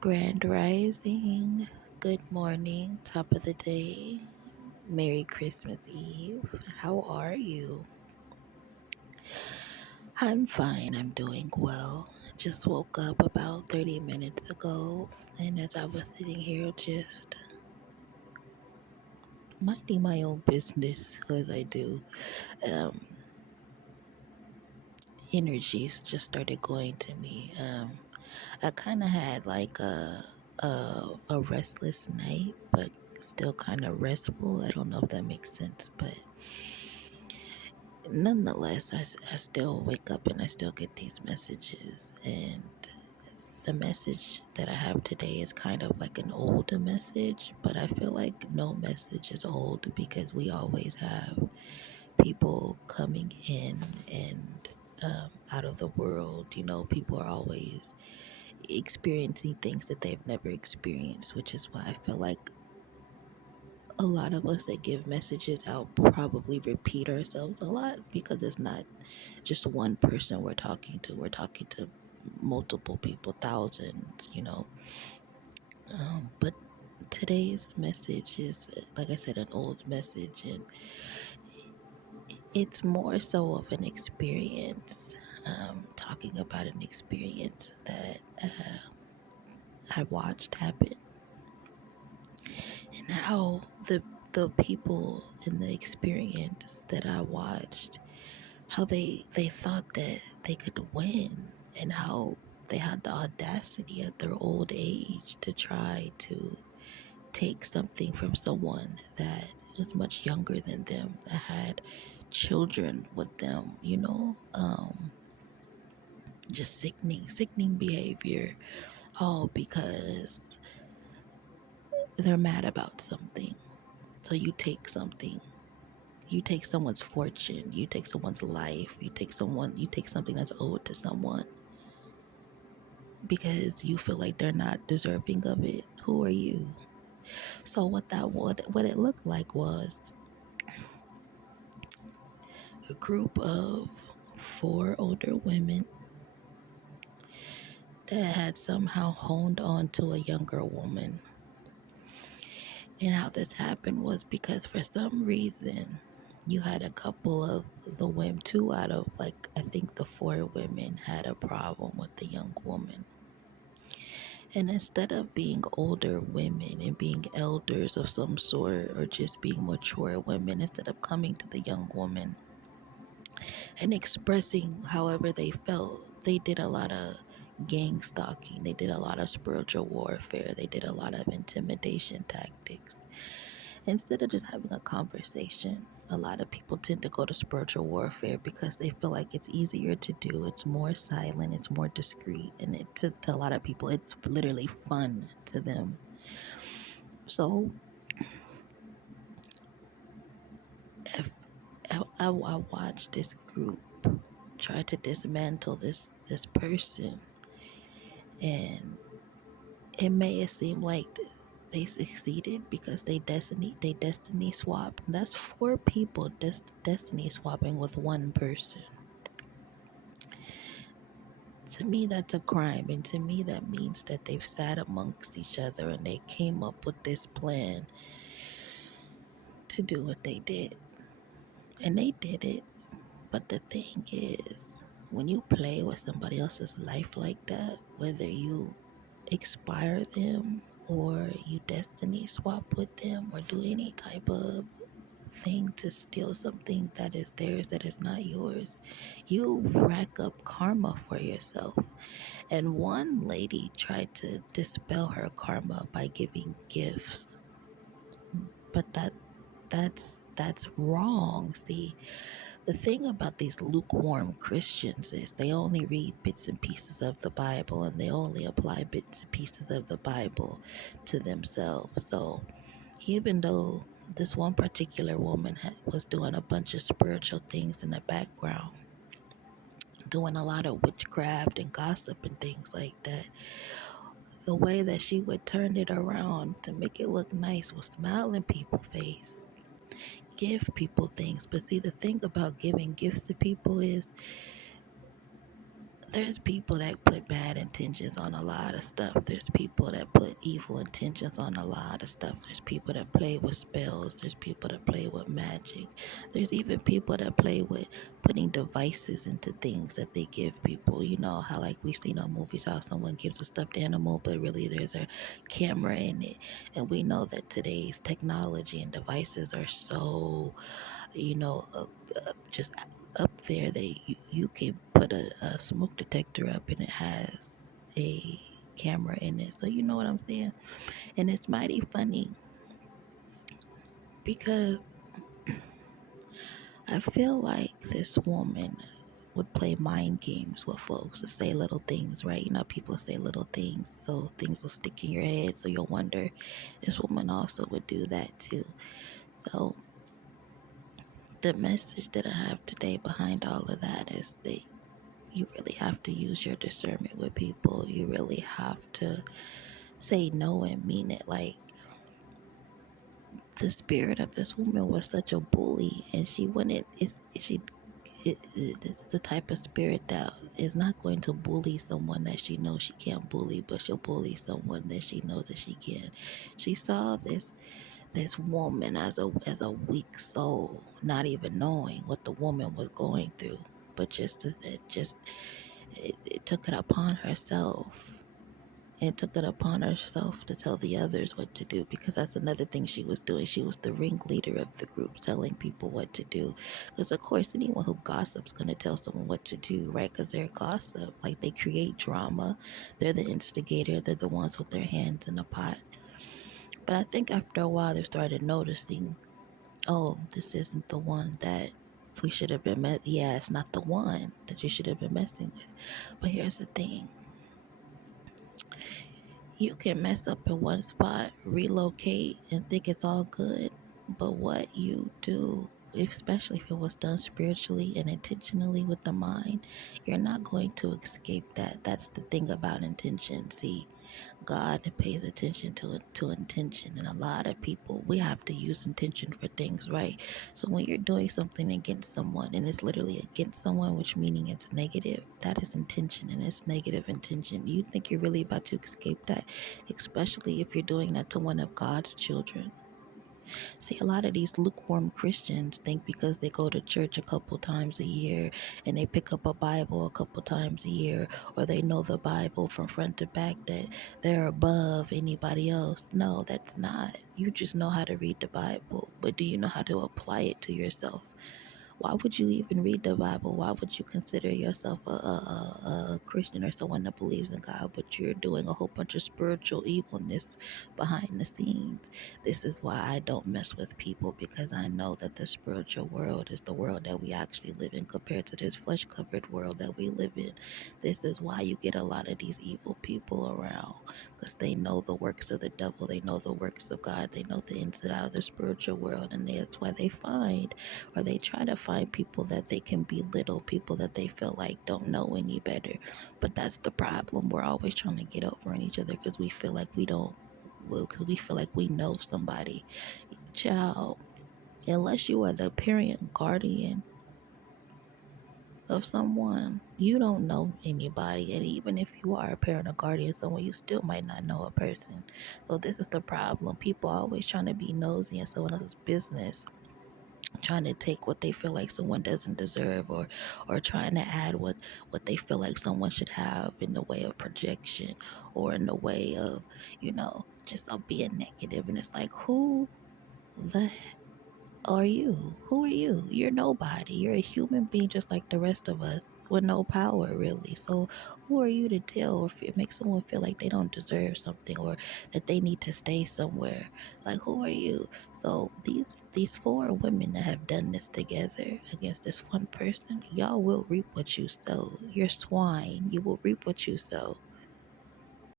Grand Rising, good morning, top of the day, Merry Christmas Eve. How are you? I'm fine, I'm doing well. Just woke up about 30 minutes ago, and as I was sitting here just minding my own business as I do, um, energies just started going to me. I kind of had like a restless night, but still kind of restful. I don't know if that makes sense, but nonetheless, I still wake up and I still get these messages. And the message that I have today is kind of like an older message, but I feel like no message is old because we always have people coming in and out of the world. You know, people are always experiencing things that they've never experienced, which is why I feel like a lot of us that give messages out probably repeat ourselves a lot because it's not just one person we're talking to. We're talking to multiple people, thousands, you know. But today's message is, like I said, an old message, and it's more so of an experience. Talking about an experience that I watched happen and how the people in the experience that I watched, how they thought that they could win, and how they had the audacity at their old age to try to take something from someone that was much younger than them, that had children with them, you know. Just sickening behavior, all because they're mad about something. So you take someone's fortune, you take someone's life, you take something that's owed to someone because you feel like they're not deserving of it. Who are you? So what it looked like was a group of four older women that had somehow honed on to a younger woman. And how this happened was because for some reason you had a couple of the women, two out of like I think the four women had a problem with the young woman. And instead of being older women and being elders of some sort or just being mature women, instead of coming to the young woman and expressing however they felt, they did a lot of gang stalking. They did a lot of spiritual warfare. They did a lot of intimidation tactics. Instead of just having a conversation, a lot of people tend to go to spiritual warfare because they feel like it's easier to do. It's more silent, it's more discreet, and to a lot of people, it's literally fun to them. So if I watched this group try to dismantle this person, and it may seem like they succeeded because they destiny swapped. That's four people destiny swapping with one person. To me, that's a crime, and to me, that means that they've sat amongst each other and they came up with this plan to do what they did. And they did it. But the thing is, when you play with somebody else's life like that, whether you expire them or you destiny swap with them or do any type of thing to steal something that is theirs that is not yours, you rack up karma for yourself. And one lady tried to dispel her karma by giving gifts. But that's wrong. See, the thing about these lukewarm Christians is they only read bits and pieces of the Bible and they only apply bits and pieces of the Bible to themselves. So even though this one particular woman was doing a bunch of spiritual things in the background, doing a lot of witchcraft and gossip and things like that, the way that she would turn it around to make it look nice was smile in people's face, give people things. But see, the thing about giving gifts to people is there's people that put bad intentions on a lot of stuff. There's people that put evil intentions on a lot of stuff. There's people that play with spells. There's people that play with magic. There's even people that play with putting devices into things that they give people. You know how, like, we've seen on movies how someone gives a stuffed animal, but really there's a camera in it. And we know that today's technology and devices are so, you know, just up there. You can put a smoke detector up and it has a camera in it. So you know what I'm saying? And it's mighty funny because I feel like this woman would play mind games with folks to say little things, right? You know, people say little things so things will stick in your head, so you'll wonder. This woman also would do that too. So the message that I have today behind all of that is that you really have to use your discernment with people. You really have to say no and mean it. Like, the spirit of this woman was such a bully, and she wouldn't. This is the type of spirit that is not going to bully someone that she knows she can't bully, but she'll bully someone that she knows that she can. She saw this woman as a weak soul, not even knowing what the woman was going through, but it took it upon herself and took it upon herself to tell the others what to do, because that's another thing she was doing. She was the ringleader of the group, telling people what to do. Because of course, anyone who gossips going to tell someone what to do, right? Because they're gossip, like, they create drama. They're the instigator. They're the ones with their hands in the pot. But I think after a while, they started noticing, oh, this isn't the one that we should have been yeah, it's not the one that you should have been messing with. But here's the thing: you can mess up in one spot, relocate, and think it's all good. But what you do, especially if it was done spiritually and intentionally with the mind, you're not going to escape that. That's the thing about intention. See, God pays attention to intention, and a lot of people, we have to use intention for things, right? So when you're doing something against someone and it's literally against someone, which meaning it's negative, that is intention, and it's negative intention. You think you're really about to escape that, especially if you're doing that to one of God's children. See, a lot of these lukewarm Christians think because they go to church a couple times a year and they pick up a Bible a couple times a year, or they know the Bible from front to back, that they're above anybody else. No, that's not. You just know how to read the Bible, but do you know how to apply it to yourself? Why would you even read the Bible? Why would you consider yourself a Christian or someone that believes in God, but you're doing a whole bunch of spiritual evilness behind the scenes? This is why I don't mess with people, because I know that the spiritual world is the world that we actually live in compared to this flesh covered world that we live in. This is why you get a lot of these evil people around, because they know the works of the devil, they know the works of God, they know the inside out of the spiritual world, and that's why they find, or they try to find, people that they can belittle, people that they feel like don't know any better. But that's the problem. We're always trying to get over on each other because we feel like we don't, well, because we feel like we know somebody. Child, unless you are the parent guardian of someone, you don't know anybody. And even if you are a parent or guardian of someone, you still might not know a person. So this is the problem. People are always trying to be nosy in someone else's business, trying to take what they feel like someone doesn't deserve, or trying to add what they feel like someone should have in the way of projection, or in the way of, just of being negative. And it's like, who the are you? Who are you? You're nobody. You're a human being just like the rest of us with no power, really. So, who are you to tell or make someone feel like they don't deserve something, or that they need to stay somewhere? Like, who are you? So, these four women that have done this together against this one person, y'all will reap what you sow. You're swine. You will reap what you sow.